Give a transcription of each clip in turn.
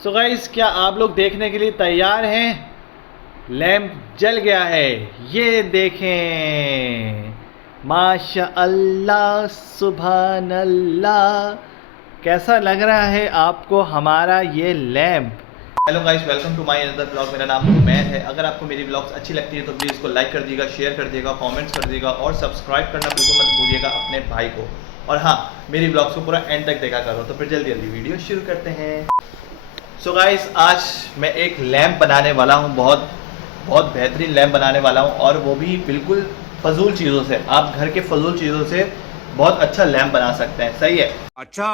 So guys, क्या आप लोग देखने के लिए तैयार हैं? लैंप जल गया है, ये देखें। माशा अल्लाह, सुभान अल्लाह। कैसा लग रहा है आपको हमारा ये lamp? Hello guys, welcome to my another blog. मेरा नाम उमैर है। अगर आपको मेरी ब्लॉग्स अच्छी लगती है तो प्लीज़ इसको लाइक कर दीजिएगा, शेयर कर दीजिएगा, कमेंट्स कर दीजिएगा और सब्सक्राइब करना बिल्कुल मत भूलिएगा अपने भाई को। और हाँ, मेरी ब्लॉग्स को पूरा एंड तक देखा करो। तो फिर जल्दी जल्दी वीडियो शुरू करते हैं। सो गाइस, आज मैं एक लैंप बनाने वाला हूँ, बहुत बहुत बेहतरीन लैंप बनाने वाला हूँ, और वो भी बिल्कुल फजूल चीज़ों से। आप घर के फजूल चीज़ों से बहुत अच्छा लैंप बना सकते हैं, सही है? अच्छा,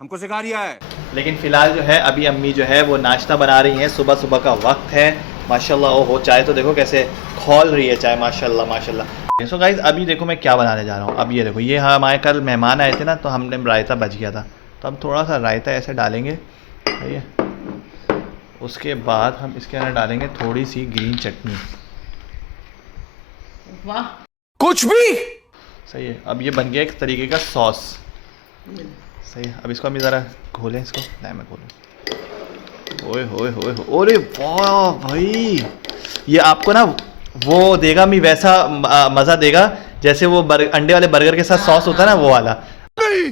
हमको सिखा रिया है। लेकिन फ़िलहाल जो है, अभी अम्मी जो है वो नाश्ता बना रही हैं। सुबह सुबह का वक्त है। माशाल्लाह, ओ हो, चाय तो देखो कैसे खौल रही है चाय, माशाल्लाह माशाल्लाह। सो गाइस, अभी देखो मैं क्या बनाने जा रहा हूँ। अब ये देखो, ये हमारे कल मेहमान आए थे ना, तो हमने रायता बच गया था, तो अब थोड़ा सा रायता ऐसे डालेंगे, सही है। उसके बाद हम इसके अंदर डालेंगे थोड़ी सी ग्रीन चटनी। वाह, कुछ भी सही है। अब ये बन गया एक तरीके का सॉस, सही है। अब इसको हम ज़रा खोलें, इसको नहीं मैं खोलूँ। ओए होए होए हो, अरे वाह भाई, ये आपको ना वो देगा मी वैसा मज़ा देगा जैसे वो अंडे वाले बर्गर के साथ सॉस होता है ना, वो वाला। नहीं,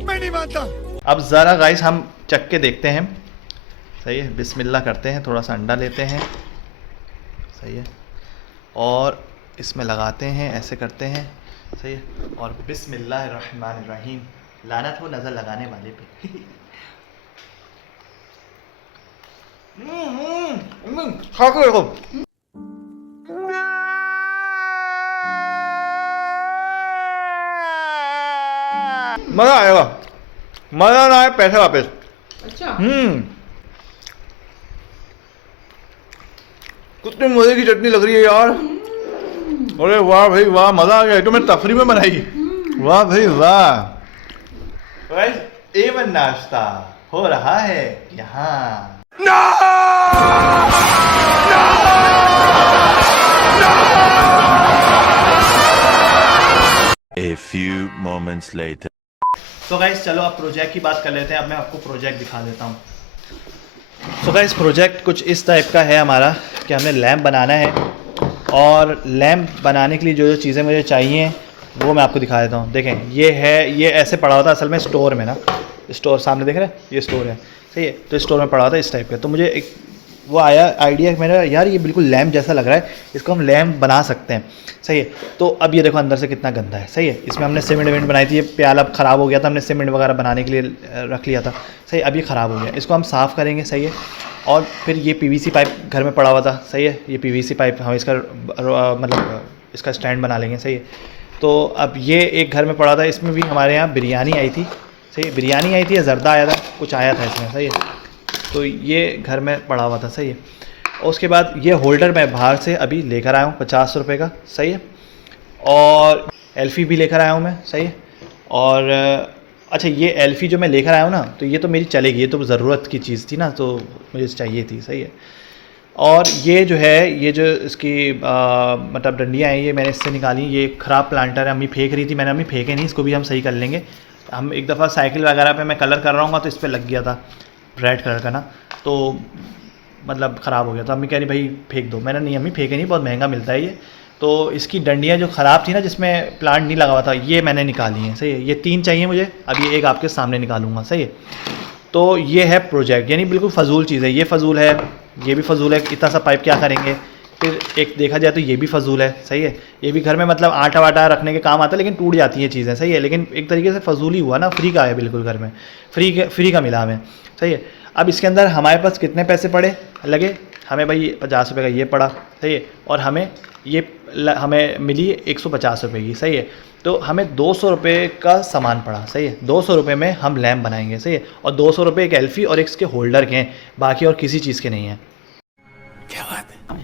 मैं नहीं मानता। अब ज़रा गाइस हम चख के देखते हैं, सही है। बिस्मिल्लाह करते हैं, थोड़ा सा अंडा लेते हैं, सही है, और इसमें लगाते हैं, ऐसे करते हैं, सही है। और बिस्मिल्लाहिर्रहमानिर्रहीम, लानत हो नज़र लगाने वाले पे। खा के देखो, मज़ा आएगा। मज़ा ना आए पैसे वापस। अच्छा। कितनी मज़े की चटनी लग रही है यार। अरे वाह भाई वाह, मज़ा आ गया। ये तो मैं तफरी में बनाई। वाह भाई वाह। एवन नाश्ता हो रहा है यहाँ। A few moments later. तो गाइस, चलो अब प्रोजेक्ट की बात कर लेते हैं। अब मैं आपको प्रोजेक्ट दिखा देता हूँ। तो गाइस, प्रोजेक्ट कुछ इस टाइप का है हमारा कि हमने लैंप बनाना है, और लैंप बनाने के लिए जो जो चीज़ें मुझे चाहिए वो मैं आपको दिखा देता हूँ। देखें, ये है, ये ऐसे पड़ा हुआ था असल में स्टोर में ना। स्टोर सामने देख रहे हैं, ये स्टोर है, सही है। तो स्टोर में पड़ा हुआ था इस टाइप का। तो मुझे एक वो आया आइडिया मेरा, यार ये बिल्कुल लैंप जैसा लग रहा है, इसको हम लैंप बना सकते हैं, सही है। तो अब ये देखो अंदर से कितना गंदा है, सही है। इसमें हमने सीमेंट वेमेंट बनाई थी, ये प्याला ख़राब हो गया था, हमने सीमेंट वगैरह बनाने के लिए रख लिया था, सही। अब ये ख़राब हो गया, इसको हम साफ़ करेंगे, सही है। और फिर ये पीवीसी पाइप घर में पड़ा हुआ था, सही है। ये पीवीसी पाइप हम इसका मतलब इसका स्टैंड बना लेंगे, सही है। तो अब ये एक घर में पड़ा था, इसमें भी हमारे यहाँ बिरयानी आई थी, सही है। बिरयानी आई थी या ज़र्दा आया था, कुछ आया था इसमें, सही है। तो ये घर में पड़ा हुआ था, सही है। और उसके बाद ये होल्डर मैं बाहर से अभी लेकर आया हूँ 50 रुपये का, सही है। और एल्फ़ी भी लेकर आया हूँ मैं, सही है। और अच्छा, ये एल्फ़ी जो मैं लेकर आया हूँ ना, तो ये तो मेरी चलेगी, ये तो ज़रूरत की चीज़ थी ना, तो मुझे चाहिए थी, सही है। और ये जो है, ये जो इसकी मतलब डंडियाँ हैं, ये मैंने इससे निकाली। ये ख़राब प्लांटर है, अम्मी फेंक रही थी, मैंने अम्मी फेंके नहीं, इसको भी हम सही कर लेंगे। हम एक दफ़ा साइकिल वगैरह पे मैं कलर कर रहा हूँ तो इस पर लग गया था रेड कलर का ना, तो मतलब ख़राब हो गया। तो अम्मी कह रही भाई फेंक दो। मैंने नहीं अम्मी फेंके नहीं, बहुत महंगा मिलता है ये। तो इसकी डंडियाँ जो ख़राब थी ना, जिसमें प्लांट नहीं लगा हुआ था, ये मैंने निकाली हैं, सही है। ये 3 चाहिए मुझे, अब ये एक आपके सामने निकालूंगा, सही है। तो ये है प्रोजेक्ट, यानी बिल्कुल फ़जूल चीज़ है। ये फ़जूल है, ये भी फ़जूल है, इतना सा पाइप क्या करेंगे। फिर एक देखा जाए तो ये भी फ़जूल है, सही है। ये भी घर में मतलब आटा वाटा रखने के काम आता है, लेकिन टूट जाती हैं चीज़ें, सही है। लेकिन एक तरीके से फ़जूल ही हुआ ना, फ्री का है बिल्कुल, घर में फ्री का मिला हमें, सही है। अब इसके अंदर हमारे पास कितने पैसे पड़े लगे हमें भाई? 50 रुपये का ये पड़ा, सही है। और हमें ये हमें मिली 150 रुपये की, सही है। तो हमें 200 रुपये का सामान पड़ा, सही है। 200 रुपये में हम लैंप बनाएंगे, सही है। और 200 रुपये एक एल्फ़ी और एक इसके होल्डर के हैं, बाकी और किसी चीज़ के नहीं हैं। क्या बात है?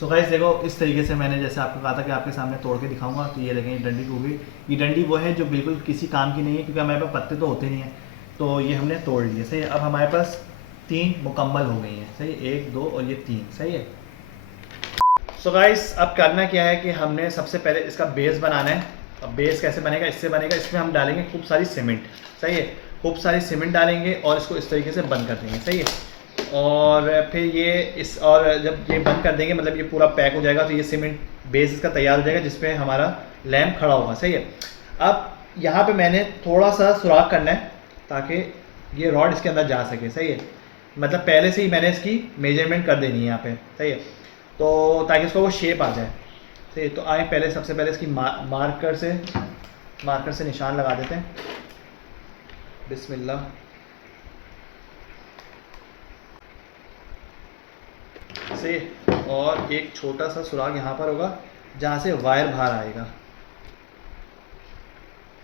सो गाइस, देखो इस तरीके से मैंने जैसे आपको कहा था कि आपके सामने तोड़ के दिखाऊंगा। तो ये देखें, ये डंडी टूट गई। ये डंडी वो है जो बिल्कुल किसी काम की नहीं है, क्योंकि हमारे पास पत्ते तो होते नहीं हैं। तो ये हमने तोड़ लिए, सही है। अब हमारे पास 3 मुकम्मल हो गई हैं, सही है। 1 2 और ये 3, सही है। सो गाइस, अब करना क्या है कि हमने सबसे पहले इसका बेस बनाना है। अब बेस कैसे बनेगा? इससे बनेगा, इसमें हम डालेंगे खूब सारी सीमेंट, सही है। खूब सारी सीमेंट डालेंगे और इसको इस तरीके से बंद कर देंगे, सही है। और फिर ये और जब ये बंद कर देंगे मतलब ये पूरा पैक हो जाएगा, तो ये सीमेंट बेस इसका तैयार हो जाएगा जिस पे हमारा लैम्प खड़ा होगा, सही है। अब यहाँ पे मैंने थोड़ा सा सुराख करना है ताकि ये रॉड इसके अंदर जा सके, सही है। मतलब पहले से ही मैंने इसकी मेजरमेंट कर देनी है यहाँ पे, सही है, तो ताकि इसको वो शेप आ जाए, सही है। तो आए पहले सबसे पहले इसकी मार्कर से निशान लगा देते हैं। बिस्मिल्लाह। सही है। और एक छोटा सा सुराख यहाँ पर होगा जहाँ से वायर बाहर आएगा,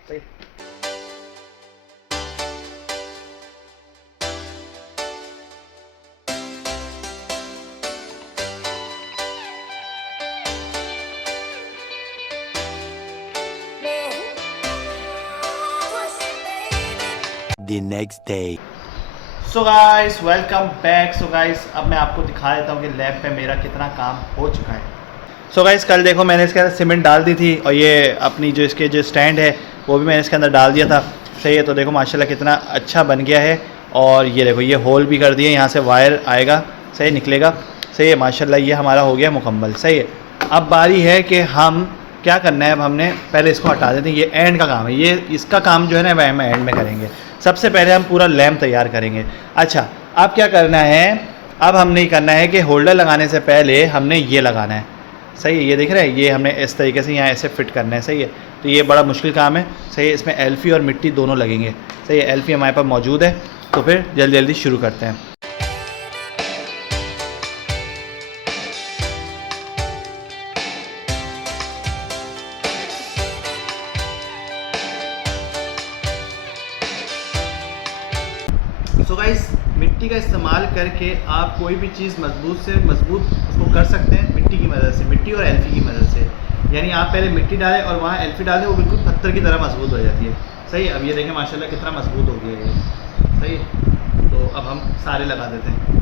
सही। The next day. So guys welcome back. So guys अब मैं आपको दिखा देता हूँ कि लैब पे मेरा कितना काम हो चुका है। सो गाइस कल देखो मैंने इसके अंदर सीमेंट डाल दी थी और ये अपनी जो इसके जो स्टैंड है वो भी मैंने इसके अंदर डाल दिया था, सही है। तो देखो माशाल्लाह कितना अच्छा बन गया है। और ये देखो ये होल भी कर दिए, यहाँ से वायर आएगा, सही निकलेगा, सही है। माशाल्लाह ये हमारा हो गया मुकम्मल, सही है। अब बारी है कि हम क्या करना है। अब हमने पहले इसको हटा देते हैं, ये एंड का काम है, ये इसका काम जो है ना वह हम एंड में करेंगे। सबसे पहले हम पूरा लैम्प तैयार करेंगे। अच्छा अब क्या करना है, अब हमने ये करना है कि होल्डर लगाने से पहले हमने ये लगाना है, सही है। ये दिख रहा है, ये हमने इस तरीके से यहाँ ऐसे फिट करना है, सही है। तो ये बड़ा मुश्किल काम है, सही है। इसमें एल्फी और मिट्टी दोनों लगेंगे, सही है। एल्फी हमारे पास मौजूद है, तो फिर जल्दी जल्दी शुरू करते हैं। सो गाइस मिट्टी का इस्तेमाल करके आप कोई भी चीज़ मजबूत से मजबूत उसको कर सकते हैं मिट्टी की मदद से, मिट्टी और एल्फी की मदद से। यानी आप पहले मिट्टी डालें और वहाँ एल्फी डालें, वो बिल्कुल पत्थर की तरह मजबूत हो जाती है, सही है। अब ये देखें माशाल्लाह कितना मजबूत हो गया है ये, सही है। तो अब हम सारे लगा देते हैं।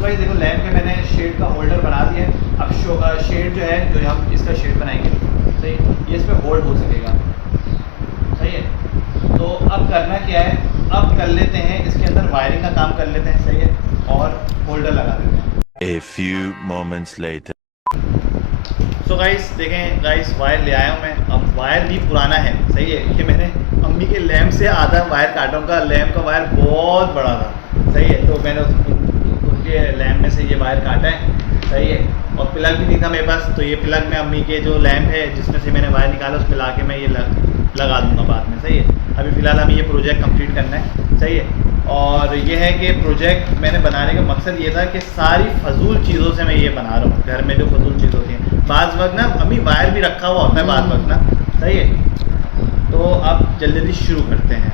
भाई देखो लैम्प के मैंने शेड का होल्डर बना दिया है। अब शेड जो है जो हम इसका शेड बनाएंगे, सही, ये इस पर होल्ड हो सकेगा, सही है। तो अब करना क्या है, अब कर लेते हैं इसके अंदर वायरिंग का काम कर लेते हैं, सही है, और होल्डर लगा देते हैं। A few moments later. So guys देखें गाइस वायर ले आया हूँ मैं। अब वायर भी पुराना है, सही है। ये मैंने अम्मी के लैम्प से आधा वायर काटा, उनका लैम्प का वायर बहुत बड़ा था, सही है। तो मैंने उनके लैम्प में से ये वायर काटा है, सही है। और प्लग भी नहीं था मेरे पास, तो ये प्लग में अम्मी के जो लैम्प है जिसमें से मैंने वायर निकाला उसमें ला के मैं ये लगा दूँगा बाद में, सही है। अभी फ़िलहाल हमें ये प्रोजेक्ट कंप्लीट करना है, सही है। और ये है कि प्रोजेक्ट मैंने बनाने का मकसद ये था कि सारी फजूल चीज़ों से मैं ये बना रहा हूँ। घर में जो फजूल चीज़ होती हैं, बाज़ वक्त ना अम्मी वायर भी रखा हुआ होता है बाज़ वक्त ना, सही है। तो अब जल्दी जल्दी शुरू करते हैं।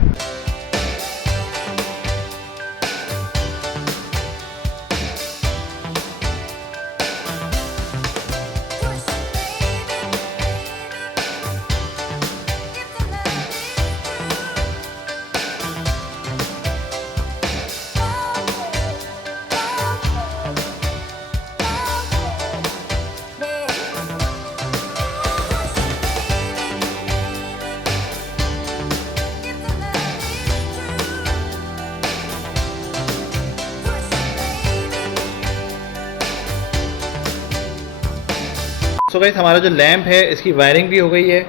सो गाइस हमारा जो लैम्प है इसकी वायरिंग भी हो गई है,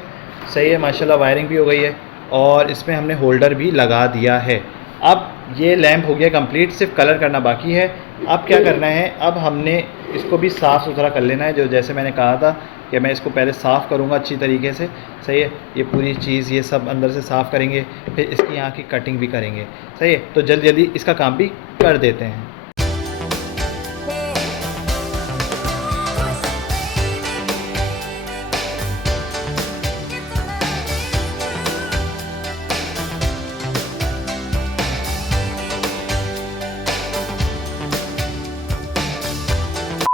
सही है, माशाल्लाह वायरिंग भी हो गई है। और इसमें हमने होल्डर भी लगा दिया है। अब ये लैम्प हो गया कंप्लीट, सिर्फ कलर करना बाकी है। अब क्या करना है, अब हमने इसको भी साफ़ सुथरा कर लेना है। जो जैसे मैंने कहा था कि मैं इसको पहले साफ़ करूँगा अच्छी तरीके से, सही है। ये पूरी चीज़ ये सब अंदर से साफ़ करेंगे, फिर इसकी यहाँ की कटिंग भी करेंगे, सही है। तो जल्दी जल्दी इसका काम भी कर देते हैं।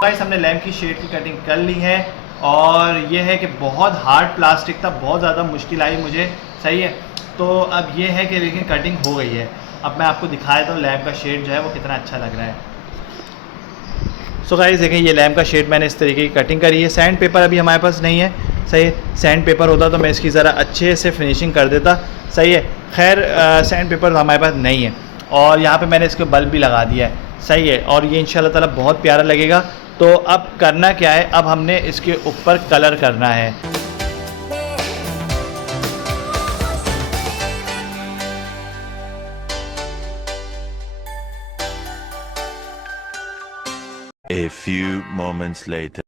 गाइस हमने लैम्प की शेड की कटिंग कर ली है और ये है कि बहुत हार्ड प्लास्टिक था, बहुत ज़्यादा मुश्किल आई मुझे। सही है, तो अब ये है कि लेकिन कटिंग हो गई है। अब मैं आपको दिखा देता हूँ लैम्प का शेड जो है वो कितना अच्छा लग रहा है। सो गाइस देखें, ये लैम्प का शेड मैंने इस तरीके की कटिंग करी है। सैंड पेपर अभी हमारे पास नहीं है। सही है, सैंड पेपर होता तो मैं इसकी ज़रा अच्छे से फिनिशिंग कर देता। सही है, खैर सैंड पेपर हमारे पास नहीं है। और यहाँ पे मैंने इसके बल्ब भी लगा दिया है। सही है, और ये इंशाल्लाह ताला बहुत प्यारा लगेगा। तो अब करना क्या है, अब हमने इसके ऊपर कलर करना है। A few moments later.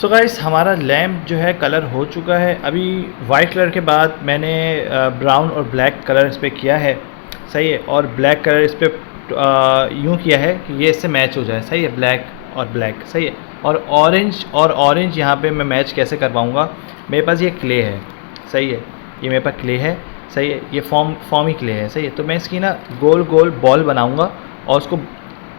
So guys हमारा लैम्प जो है कलर हो चुका है। अभी वाइट कलर के बाद मैंने ब्राउन और ब्लैक कलर इस पर किया है। सही है, और ब्लैक कलर इस पर यूँ किया है कि ये इससे मैच हो जाए। सही है, ब्लैक और ब्लैक। सही है, और ऑरेंज यहाँ पे मैं मैच कैसे करवाऊँगा। मेरे पास ये क्ले है। सही है, ये मेरे पास क्ले है। सही है, ये फॉर्मी क्ले है। सही है, तो मैं इसकी ना गोल गोल बॉल बनाऊँगा और उसको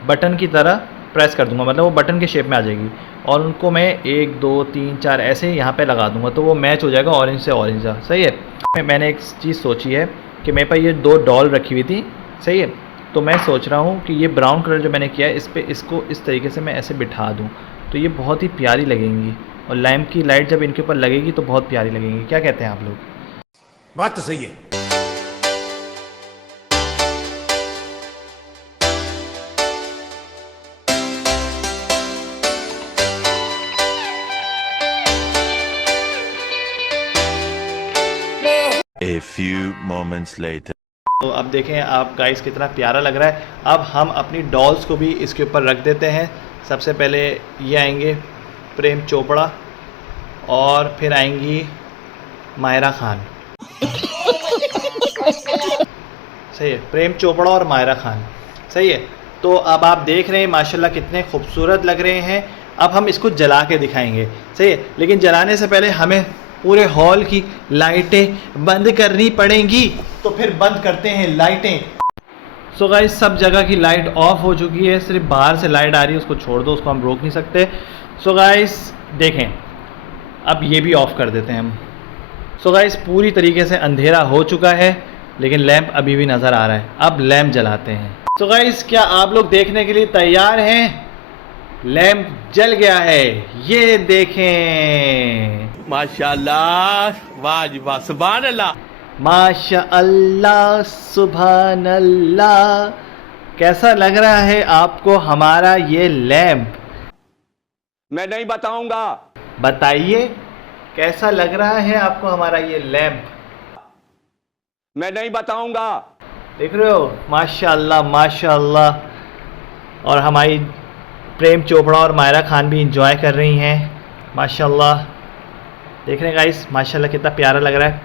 बटन की तरह प्रेस कर दूंगा, मतलब वो बटन के शेप में आ जाएगी। और उनको मैं 1 2 3 4 ऐसे यहाँ पे लगा दूंगा, तो वो मैच हो जाएगा ऑरेंज से ऑरेंज का। सही है, मैंने एक चीज़ सोची है कि मेरे पास ये 2 डॉल रखी हुई थी। सही है, तो मैं सोच रहा हूँ कि ये ब्राउन कलर जो मैंने किया है इस पर इसको इस तरीके से मैं ऐसे बिठा दूँ, तो ये बहुत ही प्यारी लगेंगी। और लैम्प की लाइट जब इनके ऊपर लगेगी तो बहुत प्यारी लगेंगी। क्या कहते हैं आप लोग? बात तो सही है। A few moments later. तो अब देखें आप गाइस कितना प्यारा लग रहा है। अब हम अपनी डॉल्स को भी इसके ऊपर रख देते हैं। सबसे पहले ये आएंगे प्रेम चोपड़ा और फिर आएंगी मायरा खान। सही है, प्रेम चोपड़ा और मायरा खान। सही है, तो अब आप देख रहे हैं माशाल्लाह कितने खूबसूरत लग रहे हैं। अब हम इसको जला के दिखाएंगे। सही है, लेकिन जलाने से पहले हमें पूरे हॉल की लाइटें बंद करनी पड़ेंगी। तो फिर बंद करते हैं लाइटें। सो गाइस सब जगह की लाइट ऑफ हो चुकी है, सिर्फ बाहर से लाइट आ रही है, उसको छोड़ दो, उसको हम रोक नहीं सकते। सो गाइस देखें, अब ये भी ऑफ़ कर देते हैं हम। सो गाइस पूरी तरीके से अंधेरा हो चुका है, लेकिन लैंप अभी भी नज़र आ रहा है। अब लैंप जलाते हैं। सो गाइस क्या आप लोग देखने के लिए तैयार हैं? लैंप जल गया है, ये देखें। माशाल्लाह, वाह सुभान अल्लाह। माशाअल्लाह सुभान अल्लाह। कैसा लग रहा है आपको हमारा ये लैंप? मैं नहीं बताऊंगा। बताइए कैसा लग रहा है आपको हमारा ये लैंप? मैं नहीं बताऊंगा। देख रहे हो, माशाअल्लाह माशाअल्लाह। और हमारी प्रेम चोपड़ा और मायरा खान भी इंजॉय कर रही हैं माशाअल्लाह। देख रहे हैं गाइस, माशाअल्लाह कितना प्यारा लग रहा है।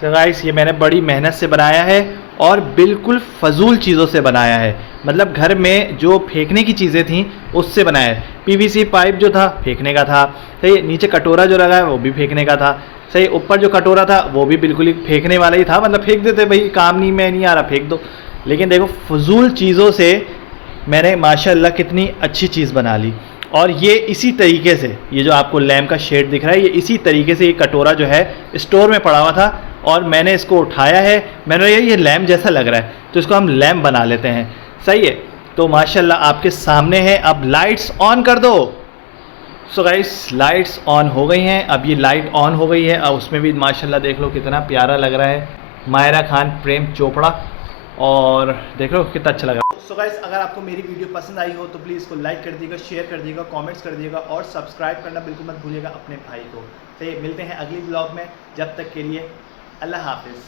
तो गाइस ये मैंने बड़ी मेहनत से बनाया है और बिल्कुल फजूल चीज़ों से बनाया है। मतलब घर में जो फेंकने की चीज़ें थी उससे बनाया है। पीवीसी पाइप जो था फेंकने का था। सही, नीचे कटोरा जो लगा है वो भी फेंकने का था। सही, ऊपर जो कटोरा था वो भी बिल्कुल ही फेंकने वाला ही था। मतलब फेंक देते भाई, काम नहीं में नहीं आ रहा फेंक दो। लेकिन देखो फजूल चीज़ों से मैंने माशाअल्लाह कितनी अच्छी चीज़ बना ली। और ये इसी तरीके से, ये जो आपको लैम्प का शेड दिख रहा है, ये इसी तरीके से ये कटोरा जो है स्टोर में पड़ा हुआ था और मैंने इसको उठाया है। मैंने ये लैम्प जैसा लग रहा है तो इसको हम लैम्प बना लेते हैं। सही है, तो माशाल्लाह आपके सामने है। अब लाइट्स ऑन कर दो। सो गाइस लाइट्स ऑन हो गई हैं। अब ये लाइट ऑन हो गई है, अब उसमें भी माशाल्लाह देख लो कितना प्यारा लग रहा है मायरा खान प्रेम चोपड़ा। और देख लो कितना अच्छा लगा। सो गाइस अगर आपको मेरी वीडियो पसंद आई हो तो प्लीज़ इसको लाइक कर दीजिएगा, शेयर कर दीजिएगा, कमेंट्स कर दीजिएगा और सब्सक्राइब करना बिल्कुल मत भूलिएगा अपने भाई को। तो मिलते हैं अगली ब्लॉग में, जब तक के लिए अल्लाह हाफिज़।